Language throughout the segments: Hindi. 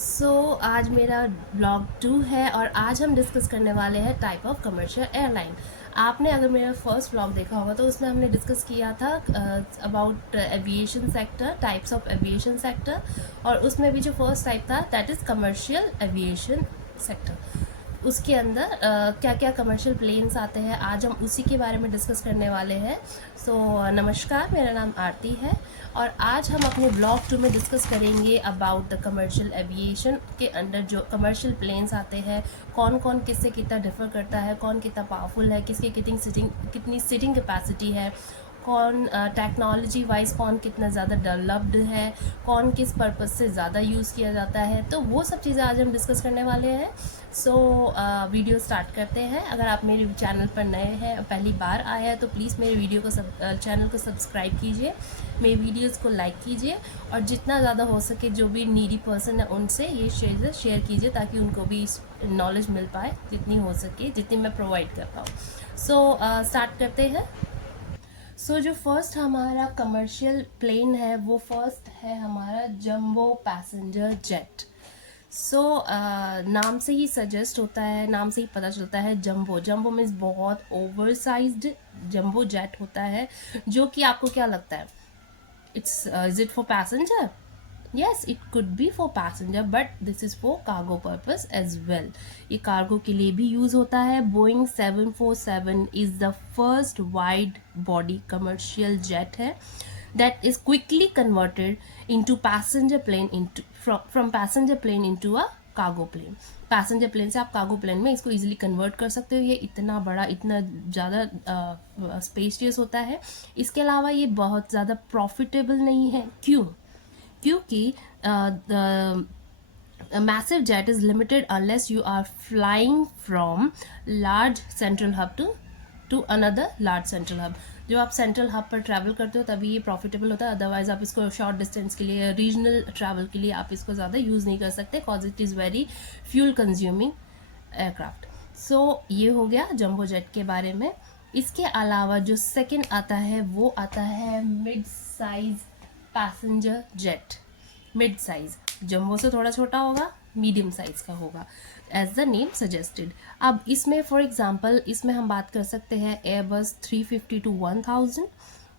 आज मेरा ब्लॉग 2 है और आज हम डिस्कस करने वाले हैं टाइप ऑफ कमर्शियल एयरलाइन। आपने अगर मेरा फर्स्ट ब्लॉग देखा होगा तो उसमें हमने डिस्कस किया था about aviation sector, types of aviation sector, और उसमें भी जो फर्स्ट टाइप था that is commercial aviation sector. उसके अंदर क्या क्या कमर्शियल प्लेन्स आते हैं, आज हम उसी के बारे में डिस्कस करने वाले हैं। नमस्कार, मेरा नाम आरती है और आज हम अपने ब्लॉग 2 में डिस्कस करेंगे अबाउट द कमर्शियल एविएशन के अंदर जो कमर्शियल प्लेन्स आते हैं, कौन कौन किससे कितना डिफ़र करता है, कौन कितना पावरफुल है, किसकी कितनी सीटिंग कैपेसिटी है, कौन टेक्नोलॉजी वाइज कौन कितना ज़्यादा डेवलप्ड है, कौन किस पर्पज़ से ज़्यादा यूज़ किया जाता है, तो वो सब चीज़ें आज हम डिस्कस करने वाले हैं। वीडियो स्टार्ट करते हैं। अगर आप मेरे चैनल पर नए हैं, पहली बार आए हैं, तो प्लीज़ मेरे वीडियो को चैनल को सब्सक्राइब कीजिए, मेरे वीडियोस को लाइक कीजिए और जितना ज़्यादा हो सके जो भी नीडी पर्सन है उनसे ये शेयर कीजिए ताकि उनको भी नॉलेज मिल पाए जितनी हो सके, जितनी मैं प्रोवाइड कर पाऊँ। स्टार्ट करते हैं। जो फर्स्ट हमारा कमर्शियल प्लेन है वो फर्स्ट है हमारा जंबो पैसेंजर जेट। नाम से ही सजेस्ट होता है, नाम से ही पता चलता है जंबो। जंबो मीन्स बहुत ओवर साइज्ड जंबो जेट होता है, जो कि आपको क्या लगता है, is it for passenger? Yes, it could be for passenger, but this is for cargo purpose as well. ये कार्गो के लिए भी यूज़ होता है। Boeing 747 is the first wide body commercial jet है that is quickly converted into passenger plane from passenger plane into a cargo plane. Passenger plane से आप कार्गो प्लेन में इसको इजीली कन्वर्ट कर सकते हो। ये इतना बड़ा, इतना ज़्यादा स्पेशियस होता है। इसके अलावा ये बहुत ज़्यादा प्रॉफिटेबल नहीं है। क्यों? क्योंकि massive jet is limited unless you are flying from large central hub to another large central hub. जो आप सेंट्रल हब पर ट्रैवल करते हो तभी ये प्रॉफिटेबल होता है, अदरवाइज आप इसको शॉर्ट डिस्टेंस के लिए, रीजनल ट्रैवल के लिए आप इसको ज़्यादा यूज़ नहीं कर सकते, cause it is very fuel consuming aircraft. ये हो गया जंबो जेट के बारे में। इसके अलावा जो सेकेंड आता है वो आता है mid size passenger jet. Mid size, jumbo से थोड़ा छोटा होगा, मीडियम साइज का होगा, एज द नेम सजेस्टेड। अब इसमें फॉर एग्जांपल इसमें हम बात कर सकते हैं Airbus 350 to 1000।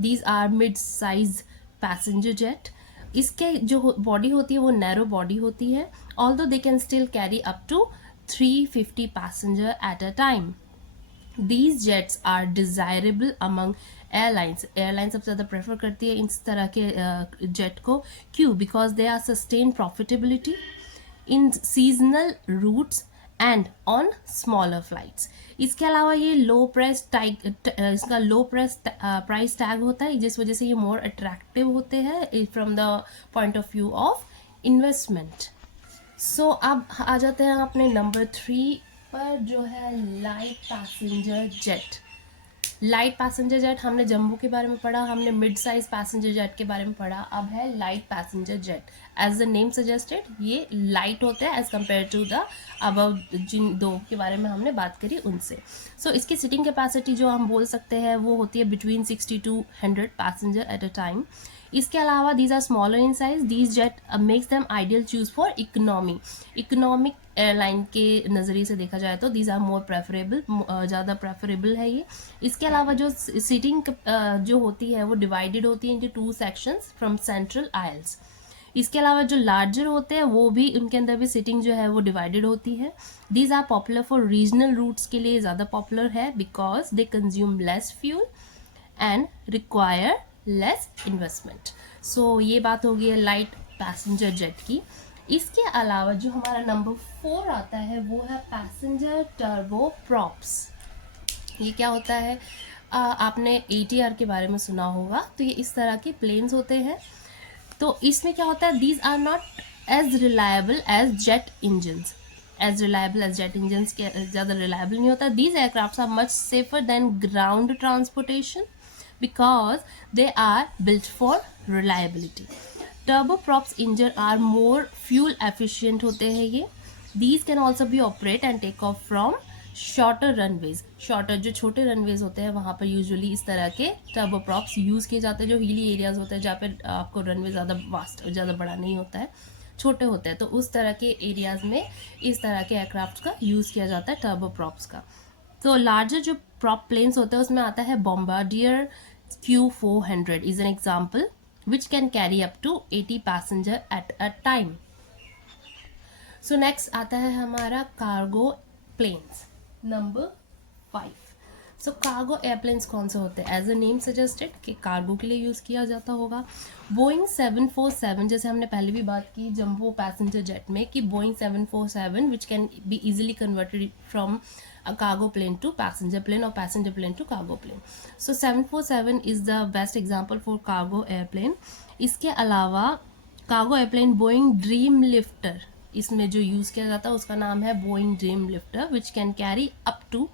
These are mid size passenger jet. इसके जो बॉडी होती है वो नैरो बॉडी होती है, although they can still carry up to 350 passenger at a time. These jets are desirable among airlines. Airline सबसे ज़्यादा प्रेफर करती है इस तरह के जेट को। क्यों? Because they are sustain profitability in seasonal routes and on smaller flights. इसके अलावा ये इसका लो प्राइस टैग होता है, जिस वजह से ये मोर अट्रैक्टिव होते हैं from the point of view of investment. अब आ जाते हैं अपने नंबर 3 पर, जो है light passenger jet. Light passenger jet, हमने जंबो के बारे में पढ़ा, हमने मिड साइज पैसेंजर जेट के बारे में पढ़ा, अब है light passenger jet. As the name suggested ये लाइट होते हैं as compare to the above जिन दो के बारे में हमने बात करी उनसे। इसकी सिटिंग कैपेसिटी जो हम बोल सकते हैं वो होती है between 60 to 100 passenger at a time. इसके अलावा these are smaller in size. These jet makes them ideal choose for economic airline के नज़रिए से देखा जाए तो दीज आर मोर प्रेफरेबल, ज़्यादा प्रेफरेबल है ये। इसके अलावा जो सीटिंग जो होती है वो डिवाइडेड होती है इनटू 2 सेक्शंस फ्रॉम सेंट्रल आइल्स। इसके अलावा जो लार्जर होते हैं वो भी, उनके अंदर भी सीटिंग जो है वो डिवाइडेड होती है। These are popular for regional routes के लिए ज़्यादा पॉपुलर है because they consume less fuel and require less investment. ये बात हो गई है लाइट पैसेंजर जेट की। इसके अलावा जो हमारा नंबर 4 आता है वो है पैसेंजर टर्बो प्रॉप्स। ये क्या होता है? आपने ATR के बारे में सुना होगा, तो ये इस तरह के प्लेन्स होते हैं। तो इसमें क्या होता है, these are not as reliable as jet engines. के ज़्यादा रिलायबल नहीं होता। These aircraft are much safer than ground transportation because they are built for reliability. Turboprops engine are more fuel efficient होते हैं ये। These can also be operate and take off from shorter runways. Shorter जो छोटे runways होते हैं वहाँ पर usually इस तरह के turboprops यूज़ किए जाते हैं, जो hilly areas होते हैं जहाँ पे आपको runway ज़्यादा वास्ट, ज़्यादा बड़ा नहीं होता है, छोटे होते हैं, तो उस तरह के एरियाज़ में इस तरह के एयरक्राफ्ट का यूज़ किया जाता है, टर्बोप्रॉप्स का। तो लार्जर जो प्रॉप प्लेन्स होते हैं उसमें आता है Bombardier Q400 is an example which can carry up to 80 passenger at a time. So next आता है हमारा cargo planes number 5। So cargo airplanes कौन से होते हैं? एज अ नेम सजेस्टेड कि कार्गो के लिए यूज़ किया जाता होगा। बोइंग 747, जैसे हमने पहले भी बात की जम्बो पैसेंजर जेट में कि Boeing 747 which can be easily converted from a cargo plane to passenger plane or passenger plane to cargo plane. So 747 is the best example for cargo airplane. इसके अलावा cargo airplane Boeing Dreamlifter, इसमें जो यूज़ किया जाता है उसका नाम है Boeing Dreamlifter which can carry up to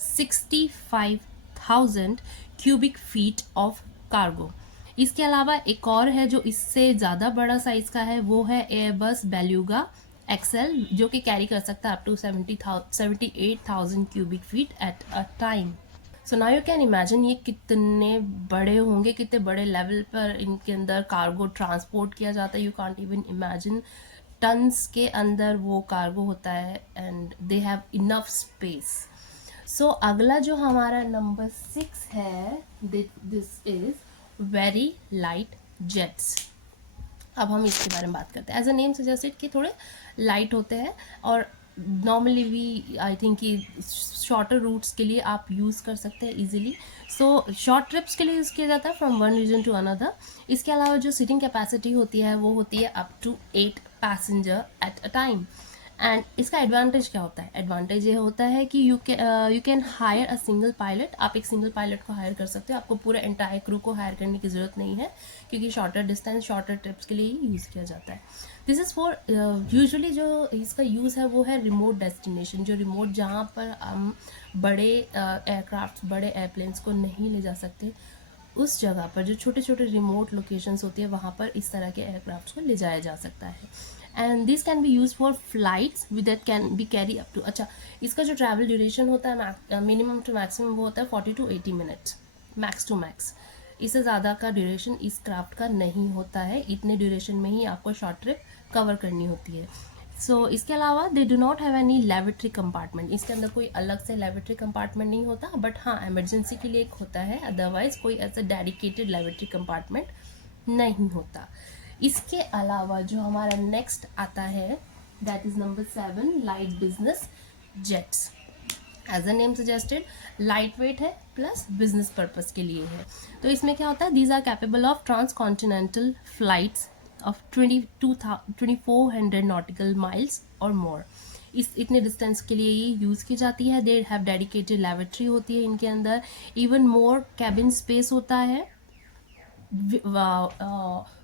65,000 cubic feet of cargo. इसके अलावा एक और है जो इससे ज़्यादा बड़ा साइज़ का है, वो है एयरबस बेल्यूगा एक्सेल, जो कि कैरी कर सकता है up to 78,000 cubic feet at a time. So now you can imagine ये कितने बड़े होंगे, कितने बड़े लेवल पर इनके अंदर कार्गो ट्रांसपोर्ट किया जाता है। You can't even imagine, tons के अंदर वो कार्गो होता है and they have enough space. So अगला जो हमारा नंबर 6 है, this is very light jets. अब हम इसके बारे में बात करते हैं। एज अ नेम सजेस्टेड कि थोड़े लाइट होते हैं और नॉर्मली भी आई थिंक कि शॉर्टर रूट्स के लिए आप यूज़ कर सकते हैं इजीली। सो शॉर्ट ट्रिप्स के लिए यूज़ किया जाता है from one region to another. इसके अलावा जो सीटिंग कैपेसिटी होती है वो होती है up to 8 passenger at a time. And इसका एडवांटेज क्या होता है? एडवांटेज ये होता है कि you can hire a single pilot. आप एक सिंगल पायलट को हायर कर सकते हो, आपको पूरे एंटायर क्रू को हायर करने की ज़रूरत नहीं है, क्योंकि शॉर्टर डिस्टेंस शॉर्टर ट्रिप्स के लिए ही यूज़ किया जाता है। दिस इज़ फॉर यूजुअली जो इसका यूज़ है वो है रिमोट डेस्टिनेशन, जो रिमोट जहाँ पर हम बड़े एयरक्राफ्ट बड़े एयरप्लेन्स को नहीं ले जा सकते, उस जगह पर जो छोटे छोटे रिमोट लोकेशंस होती है वहाँ पर इस तरह के एयरक्राफ्ट को ले जाया जा सकता है। And this can be use for flights with that can be carry up to, अच्छा इसका जो ट्रैवल ड्यूरेशन होता है मिनिमम टू मैक्सिमम वो होता है 40 to 80 minutes max to max. इससे ज़्यादा का ड्यूरेशन इस क्राफ्ट का नहीं होता है, इतने ड्यूरेशन में ही आपको शॉर्ट ट्रिप कवर करनी होती है। सो इसके अलावा they do not have any lavatory compartment, इसके अंदर कोई अलग से लेवरेटरी कंपार्टमेंट नहीं होता, बट हाँ इमरजेंसी के लिए एक होता है, अदरवाइज कोई ऐसा डेडिकेटेड लेवरेटरी कंपार्टमेंट नहीं होता। इसके अलावा जो हमारा नेक्स्ट आता है that is number 7, light business jets. As a name suggested light weight है प्लस बिजनेस पर्पस के लिए है। तो इसमें क्या होता है, these are capable of transcontinental flights of 2400 nautical miles और मोर। इस इतने डिस्टेंस के लिए ये यूज़ की जाती है। दे हैव डेडिकेटेड लेबोरेटरी होती है इनके अंदर, इवन मोर कैबिन स्पेस होता है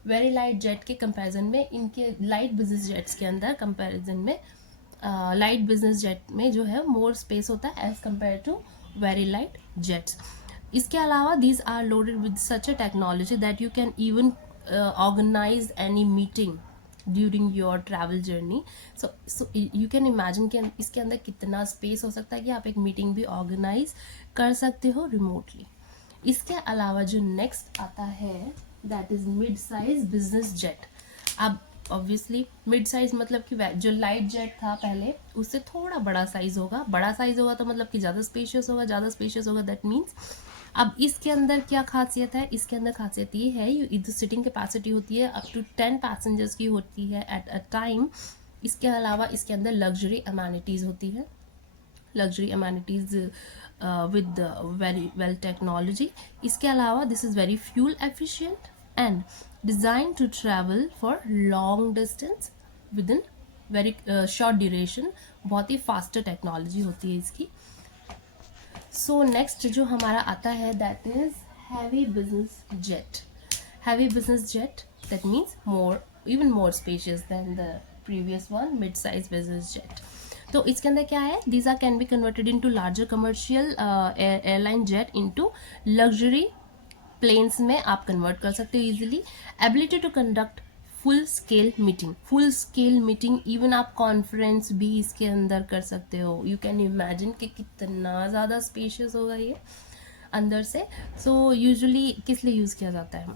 वेरी लाइट जेट के कंपैरिजन में। इनके लाइट बिजनेस जेट्स के अंदर कंपैरिजन में लाइट बिजनेस जेट में जो है मोर स्पेस होता है as compare to very light jets. इसके अलावा these are loaded with such a technology that you can even organise any meeting during your travel journey. So you can imagine कि इसके अंदर कितना स्पेस हो सकता है कि आप एक मीटिंग भी ऑर्गेनाइज कर सकते हो रिमोटली। इसके अलावा जो नेक्स्ट आता है that is mid size business jet. अब ऑब्वियसली मिड साइज मतलब कि जो लाइट जेट था पहले उससे थोड़ा बड़ा साइज होगा, बड़ा साइज होगा तो मतलब कि ज़्यादा स्पेशियस होगा, ज़्यादा स्पेशियस होगा दैट मीन्स। अब इसके अंदर क्या खासियत है, इसके अंदर खासियत ये है इधर सीटिंग कैपेसिटी होती है अप टू 10 पैसेंजर्स की होती है एट अ टाइम। इसके अलावा इसके अंदर लग्जरी अमेनिटीज़ होती है, luxury amenities with very well technology. इसके अलावा this is very fuel efficient and designed to travel for long distance within very short duration। बहुत ही faster technology होती है इसकी। So next जो हमारा आता है that is heavy business jet। Heavy business jet that means more even more spacious than the previous one, mid-size business jet। तो इसके अंदर क्या है, these are can be converted into larger commercial airline jet into luxury planes में आप कन्वर्ट कर सकते हो easily. Ability to conduct full scale meeting, even आप कॉन्फ्रेंस भी इसके अंदर कर सकते हो। यू कैन इमेजिन कि कितना ज़्यादा स्पेशियस होगा ये अंदर से। सो यूजुअली किस लिए यूज़ किया जाता है,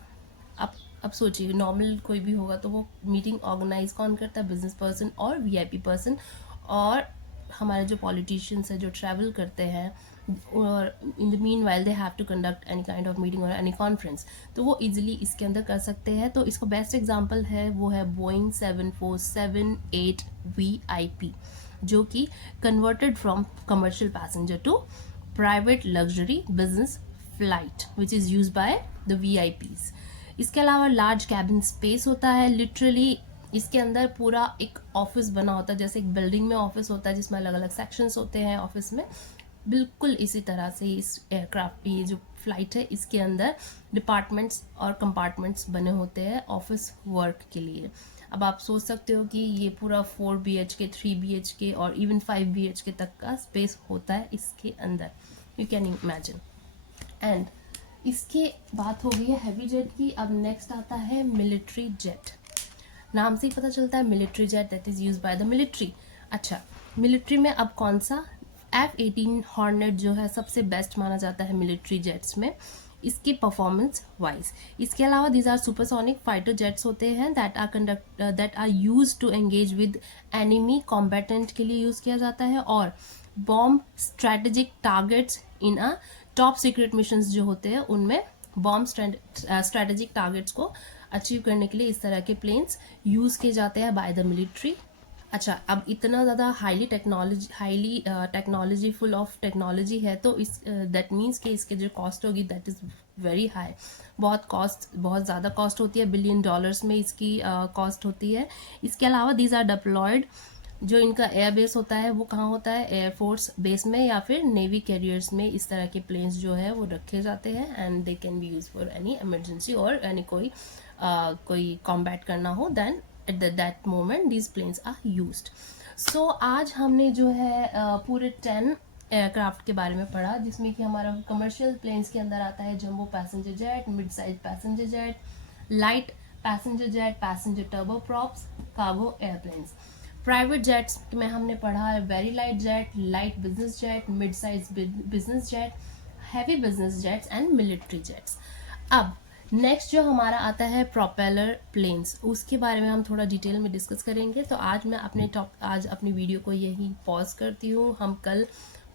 अब अब सोचिए नॉर्मल कोई भी होगा तो वो मीटिंग ऑर्गेनाइज कौन करता है, बिजनेस पर्सन और वीआईपी पर्सन, और हमारे जो पॉलिटिशियंस हैं जो ट्रैवल करते हैं और in the meanwhile they have to conduct any kind of meeting और एनी कॉन्फ्रेंस, तो वो इजीली इसके अंदर कर सकते हैं। तो इसका बेस्ट एग्जांपल है वो है बोइंग 7478 VIP, जो कि converted from commercial passenger to private luxury business flight which is use by the VIPs। इसके अलावा लार्ज कैबिन स्पेस होता है, लिटरली इसके अंदर पूरा एक ऑफिस बना होता है, जैसे एक बिल्डिंग में ऑफिस होता है जिसमें अलग अलग सेक्शंस होते हैं ऑफिस में, बिल्कुल इसी तरह से इस एयरक्राफ्ट, ये जो फ्लाइट है इसके अंदर डिपार्टमेंट्स और कंपार्टमेंट्स बने होते हैं ऑफिस वर्क के लिए। अब आप सोच सकते हो कि ये पूरा 4 BHK 3 BHK और इवन 5 BHK तक का स्पेस होता है इसके अंदर, यू कैन इमेजिन। एंड इसके बात हो गई है हैवी जेट की। अब नेक्स्ट आता है मिलिट्री जेट। नाम से ही पता चलता है military jet, that is use by the military. अच्छा, मिलिट्री में अब कौन सा, F-18 हॉर्नेट जो है सबसे बेस्ट माना जाता है मिलिट्री जेट्स में, इसकी परफॉर्मेंस वाइज। इसके अलावा these are supersonic fighter jets होते हैं that are use to engage with enemy combatant के लिए यूज किया जाता है, और bomb strategic targets in a top secret missions जो होते हैं उनमें बॉम्ब स्ट्रेटेजिक टारगेट्स को अचीव करने के लिए इस तरह के प्लेन्स यूज किए जाते हैं बाय द मिलिट्री। अच्छा, अब इतना ज़्यादा highly technology full of technology है, तो इस दैट मीन्स कि इसके जो कॉस्ट होगी दैट इज़ वेरी हाई, बहुत ज़्यादा कॉस्ट होती है, $billion में इसकी कॉस्ट होती है। इसके अलावा दीज आर डिप्लॉयड, जो इनका एयर बेस होता है वो कहाँ होता है, एयरफोर्स बेस में या फिर नेवी कैरियर्स में इस तरह के प्लेन्स जो है वो रखे जाते हैं, and they can be use for any emergency और एनी कोई कॉम्बैट करना हो, then at that moment these planes are used. So आज हमने जो है पूरे 10 एयरक्राफ्ट के बारे में पढ़ा, जिसमें कि हमारा कमर्शियल प्लेन्स के अंदर आता है jumbo passenger jet, mid size passenger jet, light passenger jet, passenger turboprops, cargo airplanes. Private jets में हमने पढ़ा है very light jet, light business jet, mid size business jet, heavy business jets and military jets. अब नेक्स्ट जो हमारा आता है प्रोपेलर प्लेन्स, उसके बारे में हम थोड़ा डिटेल में डिस्कस करेंगे। तो आज मैं आज अपनी वीडियो को यही पॉज करती हूँ। हम कल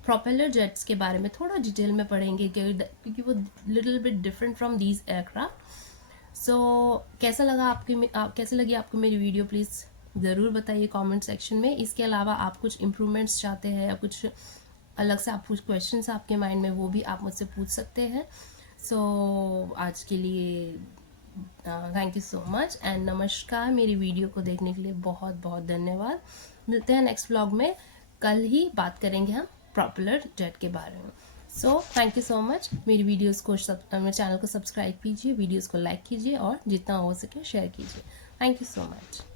प्रोपेलर जेट्स के बारे में थोड़ा डिटेल में पढ़ेंगे क्योंकि वो little bit different from these aircraft. So कैसा लगी आपको मेरी वीडियो, प्लीज़ ज़रूर बताइए कमेंट सेक्शन में। इसके अलावा आप कुछ इम्प्रूवमेंट्स चाहते हैं या कुछ अलग से आप कुछ क्वेश्चंस आपके माइंड में, वो भी आप मुझसे पूछ सकते हैं। सो आज के लिए thank you so much and नमस्कार। मेरी वीडियो को देखने के लिए बहुत बहुत धन्यवाद। मिलते हैं नेक्स्ट व्लॉग में, कल ही बात करेंगे हम प्रोपेलर जेट के बारे में। So thank you so much. मेरी वीडियोस को मेरे चैनल को सब्सक्राइब कीजिए, वीडियोस को लाइक कीजिए और जितना हो सके शेयर कीजिए। Thank you so much.